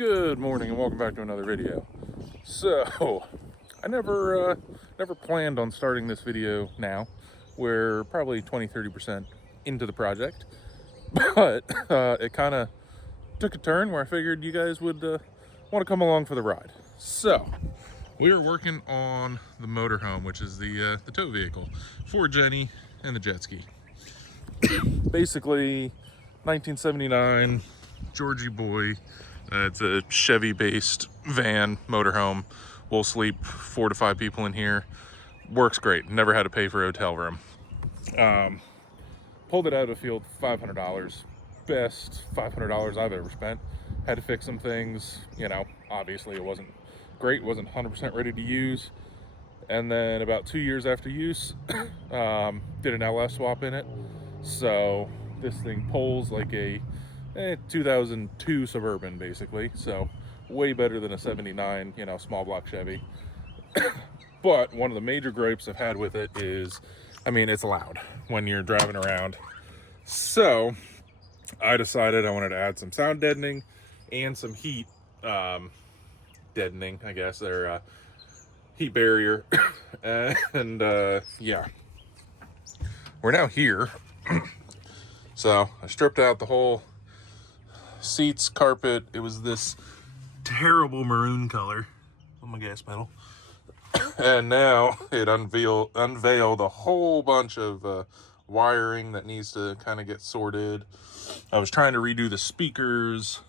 Good morning and welcome back to another video. So, I never planned on starting this video now. We're probably 20-30% into the project, but it kind of took a turn where I figured you guys would want to come along for the ride. So, we are working on the motorhome, which is the tow vehicle for Jenny and the jet ski. Basically, 1979 Georgie boy. It's a Chevy-based van motorhome. We'll sleep 4 to 5 people in here. Works great. Never had to pay for a hotel room. Pulled it out of the field, $500. Best $500 I've ever spent. Had to fix some things. You know, obviously it wasn't great. Wasn't 100% ready to use. And then about 2 years after use, did an LS swap in it. So this thing pulls like a 2002 Suburban, basically. So way better than a 79, you know, small block Chevy. But one of the major gripes I've had with it is, I mean, it's loud when you're driving around. So I decided I wanted to add some sound deadening and some heat deadening, I guess, or heat barrier. And yeah, we're now here. So I stripped out the whole seats, carpet. It was this terrible maroon color on my gas pedal. And now it unveiled a whole bunch of wiring that needs to kind of get sorted. I was trying to redo the speakers,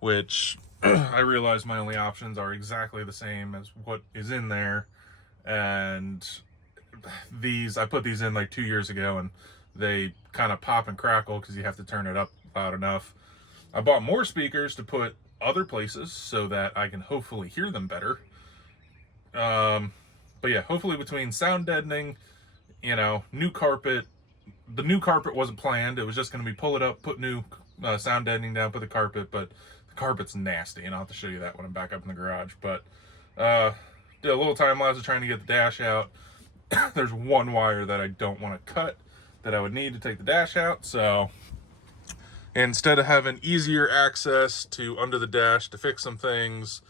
which I realized my only options are exactly the same as what is in there. And I put these in like 2 years ago, and they kind of pop and crackle because you have to turn it up loud enough. I bought more speakers to put other places so that I can hopefully hear them better. But yeah, hopefully between sound deadening, you know, new carpet. The new carpet wasn't planned. It was just going to be pull it up, put new sound deadening down, put the carpet. But the carpet's nasty, and I'll have to show you that when I'm back up in the garage. But did a little time lapse of trying to get the dash out. There's one wire that I don't want to cut that I would need to take the dash out. So instead of having easier access to under the dash to fix some things,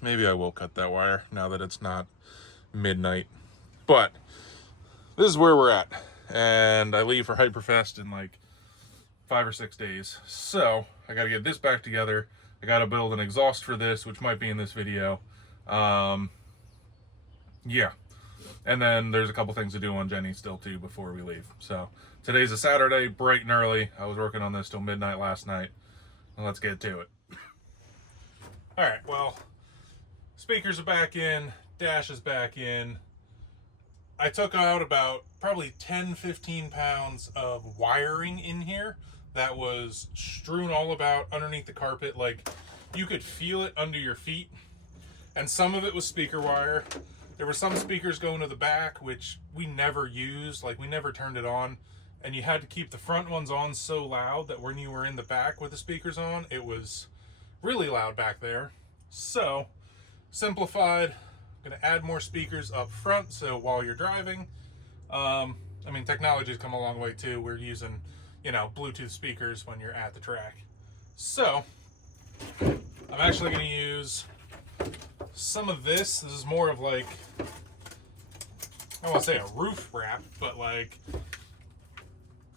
maybe I will cut that wire now that it's not midnight. But this is where we're at. And I leave for Hyperfest in like 5 or 6 days. So I got to get this back together. I got to build an exhaust for this, which might be in this video. Yeah. And then there's a couple things to do on Jenny still too before we leave. So today's a Saturday, bright and early. I was working on this till midnight last night. And let's get to it. All right, well, speakers are back in, dash is back in. I took out about probably 10-15 pounds of wiring in here that was strewn all about underneath the carpet. Like, you could feel it under your feet. And some of it was speaker wire. There were some speakers going to the back, which we never used, like we never turned it on. And you had to keep the front ones on so loud that when you were in the back with the speakers on, it was really loud back there. So, simplified, I'm gonna add more speakers up front, so while you're driving, I mean, technology's come a long way too. We're using, you know, Bluetooth speakers when you're at the track. So, I'm actually gonna use some of this. This is more of like, I don't want to say a roof wrap, but like,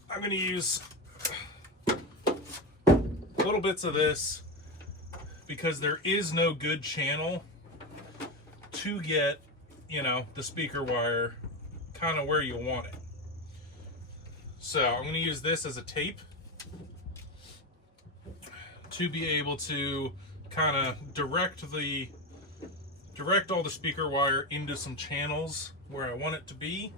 I'm going to use little bits of this because there is no good channel to get, you know, the speaker wire kind of where you want it. So I'm going to use this as a tape to be able to kind of direct all the speaker wire into some channels where I want it to be.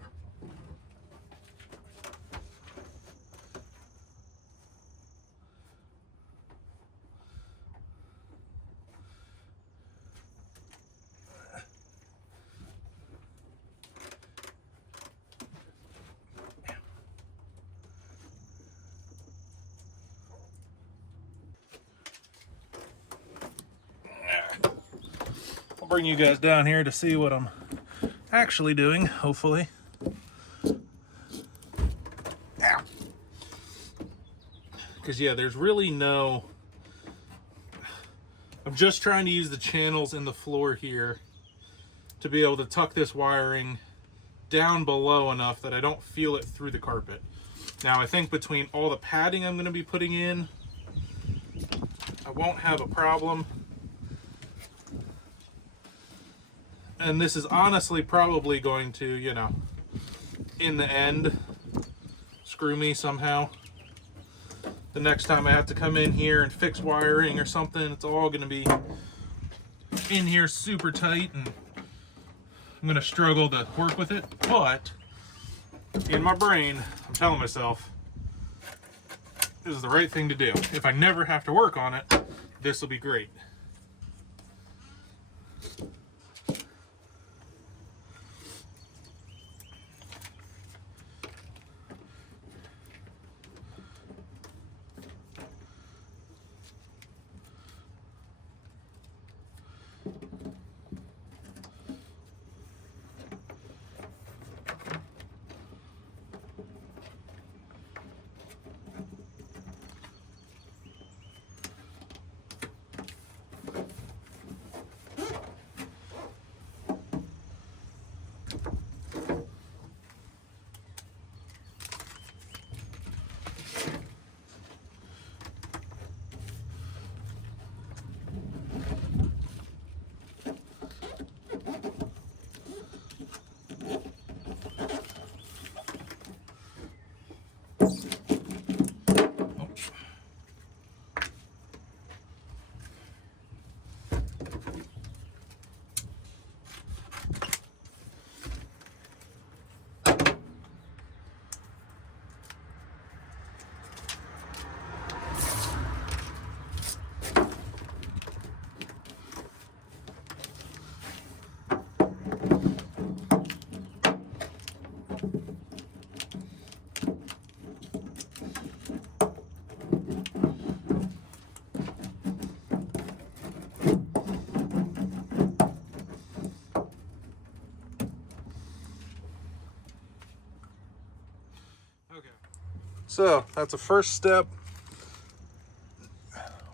I'll bring you guys down here to see what I'm actually doing, hopefully. Because yeah, there's really no I'm just trying to use the channels in the floor here to be able to tuck this wiring down below enough that I don't feel it through the carpet. Now I think between all the padding I'm going to be putting in, I won't have a problem. And this is honestly probably going to, you know, in the end, screw me somehow. The next time I have to come in here and fix wiring or something, it's all going to be in here super tight, and I'm going to struggle to work with it. But in my brain, I'm telling myself, this is the right thing to do. If I never have to work on it, this will be great. So that's a first step.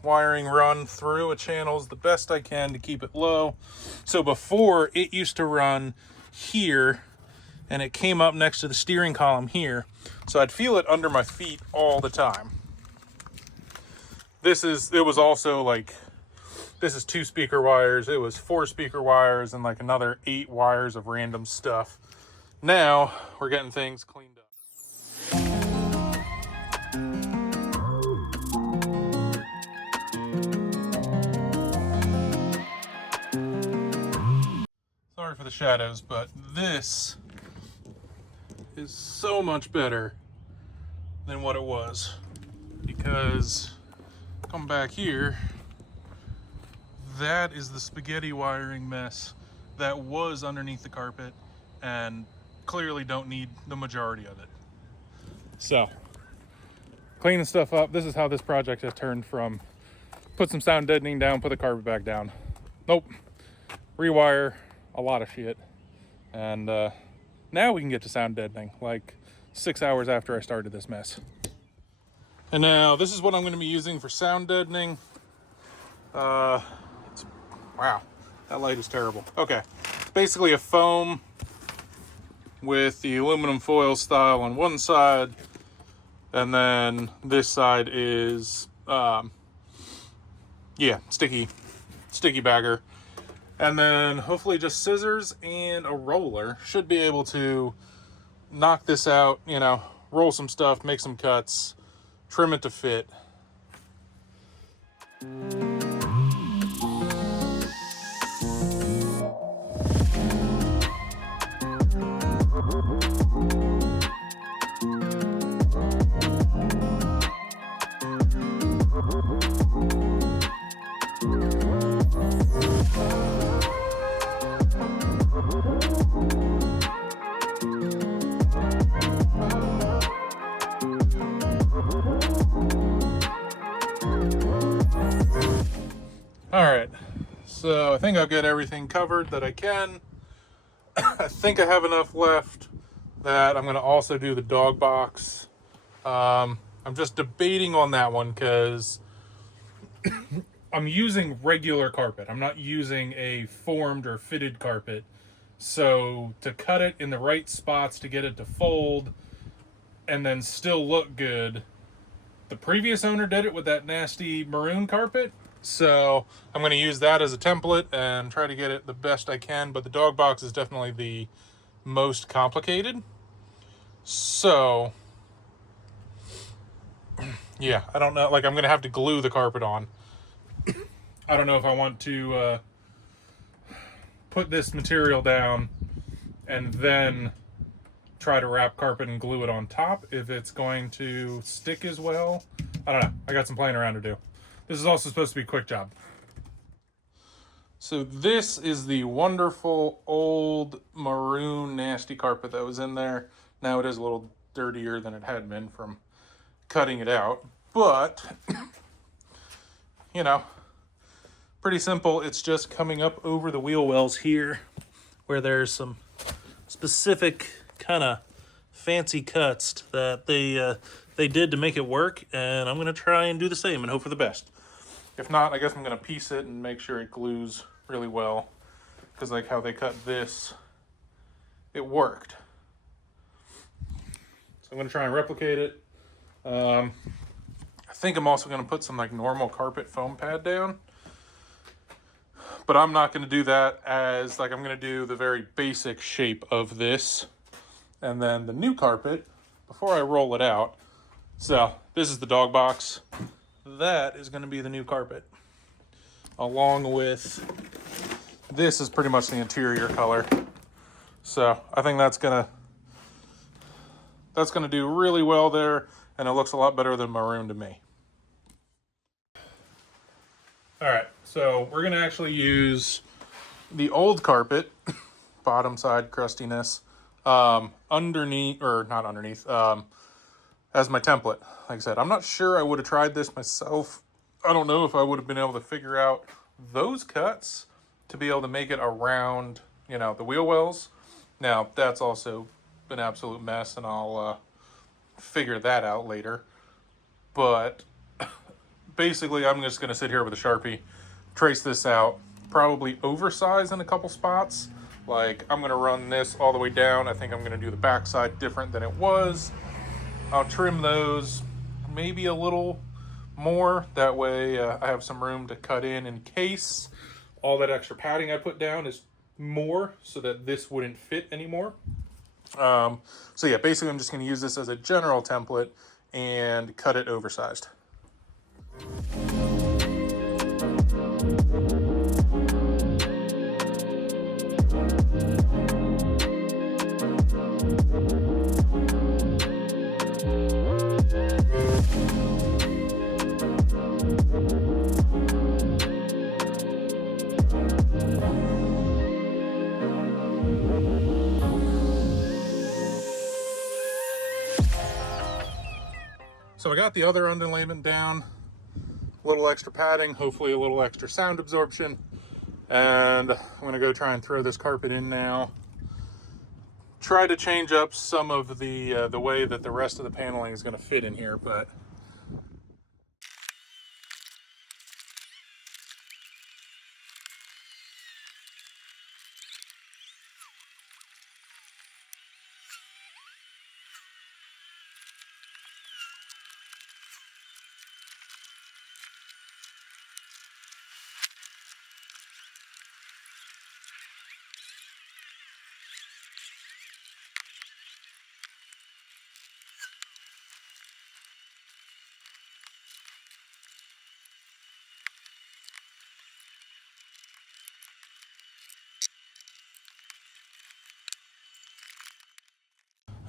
Wiring run through a channels the best I can to keep it low. So before, it used to run here and it came up next to the steering column here. So I'd feel it under my feet all the time. It was also like, this is 2 speaker wires. It was 4 speaker wires and like another 8 wires of random stuff. Now we're getting things cleaned up. Sorry for the shadows, but this is so much better than what it was, because come back here, that is the spaghetti wiring mess that was underneath the carpet and clearly don't need the majority of it. So cleaning stuff up. This is how this project has turned from put some sound deadening down, put the carpet back down. Nope, rewire a lot of shit, and now we can get to sound deadening like 6 hours after I started this mess. And now this is what I'm going to be using for sound deadening. Wow, that light is terrible. Okay, it's basically a foam with the aluminum foil style on one side, and then this side is sticky bagger. And then hopefully just scissors and a roller should be able to knock this out, you know, roll some stuff, make some cuts, trim it to fit. All right, so I think I've got everything covered that I can. I think I have enough left that I'm going to also do the dog box. I'm just debating on that one because I'm using regular carpet. I'm not using a formed or fitted carpet. So to cut it in the right spots to get it to fold and then still look good, the previous owner did it with that nasty maroon carpet. So I'm going to use that as a template and try to get it the best I can. But the dog box is definitely the most complicated. So yeah, I don't know. Like, I'm going to have to glue the carpet on. I don't know if I want to put this material down and then try to wrap carpet and glue it on top, if it's going to stick as well. I don't know. I got some playing around to do. This is also supposed to be a quick job. So this is the wonderful old maroon nasty carpet that was in there. Now it is a little dirtier than it had been from cutting it out, but you know, pretty simple. It's just coming up over the wheel wells here where there's some specific kind of fancy cuts that they did to make it work, and I'm going to try and do the same and hope for the best. If not, I guess I'm going to piece it and make sure it glues really well, because like how they cut this, it worked. So I'm going to try and replicate it. I think I'm also going to put some like normal carpet foam pad down, but I'm not going to do that, as like I'm going to do the very basic shape of this, and then the new carpet before I roll it out. So this is the dog box. That is going to be the new carpet, along with this is pretty much the interior color. So I think that's gonna do really well there, and it looks a lot better than maroon to me. All right, so we're gonna actually use the old carpet, bottom side crustiness, underneath, or not underneath, as my template. Like I said, I'm not sure I would have tried this myself. I don't know if I would have been able to figure out those cuts to be able to make it around, you know, the wheel wells. Now, that's also an absolute mess, and I'll figure that out later. But basically, I'm just going to sit here with a Sharpie, trace this out, probably oversize in a couple spots. Like, I'm going to run this all the way down. I think I'm going to do the backside different than it was. I'll trim those maybe a little more. That way I have some room to cut in case all that extra padding I put down is more, so that this wouldn't fit anymore. So yeah, basically I'm just going to use this as a general template and cut it oversized. So I got the other underlayment down, a little extra padding, hopefully a little extra sound absorption, and I'm gonna go try and throw this carpet in now. Try to change up some of the way that the rest of the paneling is gonna fit in here, but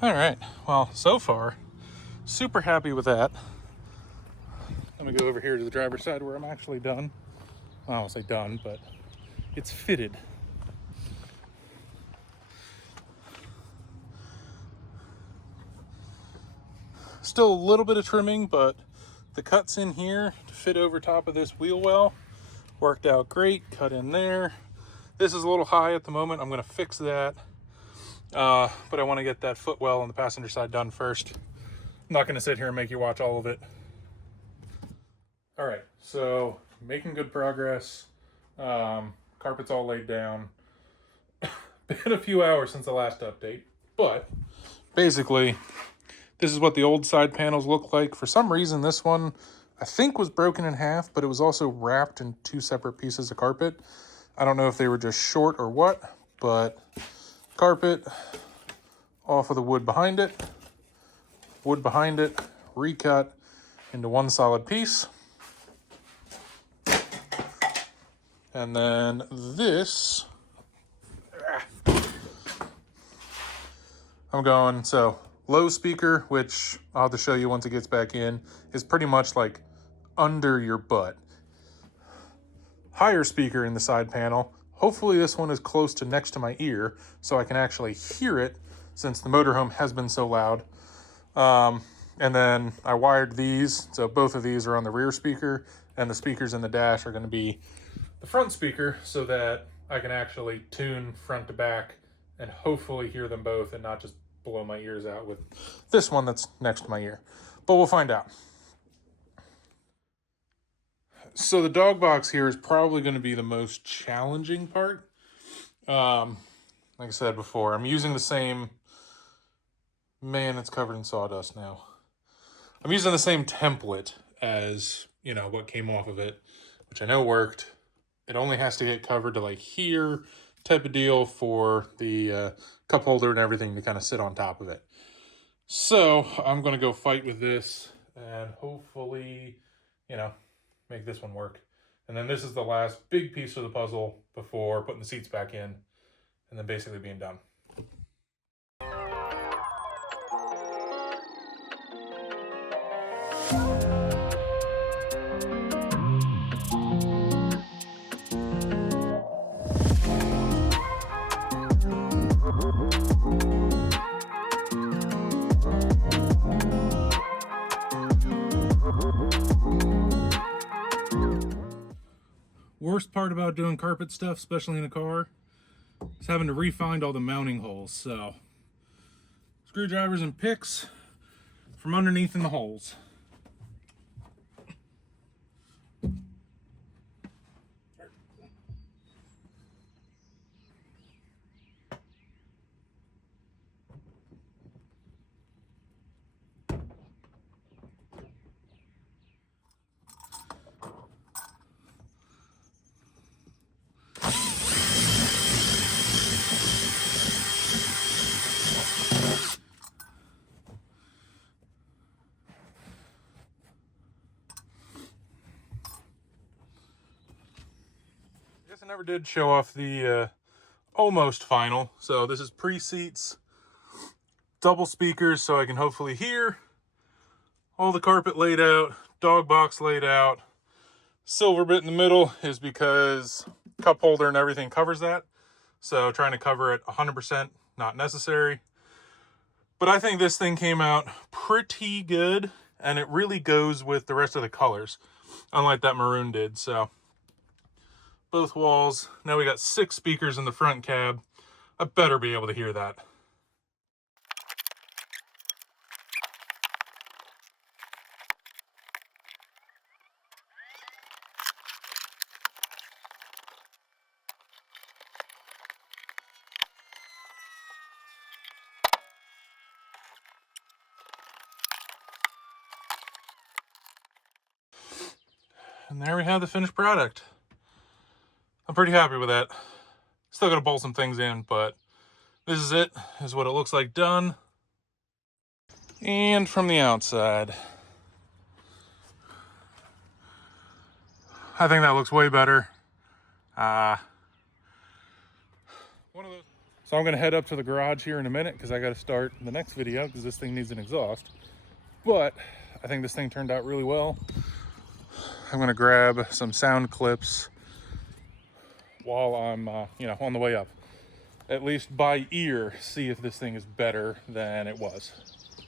all right, well, so far, super happy with that. Let me go over here to the driver's side where I'm actually done. I don't want to say done, but it's fitted. Still a little bit of trimming, but the cuts in here to fit over top of this wheel well worked out great. Cut in there. This is a little high at the moment. I'm going to fix that. But I want to get that footwell on the passenger side done first. I'm not going to sit here and make you watch all of it. All right, so making good progress. Carpet's all laid down. Been a few hours since the last update, but basically this is what the old side panels look like. For some reason, this one I think was broken in half, but it was also wrapped in 2 separate pieces of carpet. I don't know if they were just short or what, but carpet off of the wood behind it, recut into one solid piece. And then this, I'm going, so low speaker, which I'll have to show you once it gets back in, is pretty much like under your butt. Higher speaker in the side panel. Hopefully this one is close to next to my ear so I can actually hear it, since the motorhome has been so loud. And then I wired these, so both of these are on the rear speaker, and the speakers in the dash are going to be the front speaker, so that I can actually tune front to back and hopefully hear them both and not just blow my ears out with this one that's next to my ear. But we'll find out. So the dog box here is probably going to be the most challenging part. Like I said before, I'm using the same... Man, it's covered in sawdust now. I'm using the same template as, you know, what came off of it, which I know worked. It only has to get covered to like here type of deal for the cup holder and everything to kind of sit on top of it. So I'm going to go fight with this and hopefully, you know, make this one work. And then this is the last big piece of the puzzle before putting the seats back in and then basically being done. Worst part about doing carpet stuff, especially in a car, is having to re-find all the mounting holes. So, screwdrivers and picks from underneath in the holes. I never did show off the almost final. So this is pre-seats, double speakers so I can hopefully hear, all the carpet laid out, dog box laid out. Silver bit in the middle is because cup holder and everything covers that. So trying to cover it 100%, not necessary. But I think this thing came out pretty good, and it really goes with the rest of the colors, unlike that maroon did. So both walls. Now we got 6 speakers in the front cab. I better be able to hear that. And there we have the finished product. I'm pretty happy with that. Still gotta bolt some things in, but this is it. This is what it looks like done. And from the outside, I think that looks way better. So I'm gonna head up to the garage here in a minute because I gotta start the next video because this thing needs an exhaust. But I think this thing turned out really well. I'm gonna grab some sound clips while I'm, you know, on the way up. At least by ear, see if this thing is better than it was.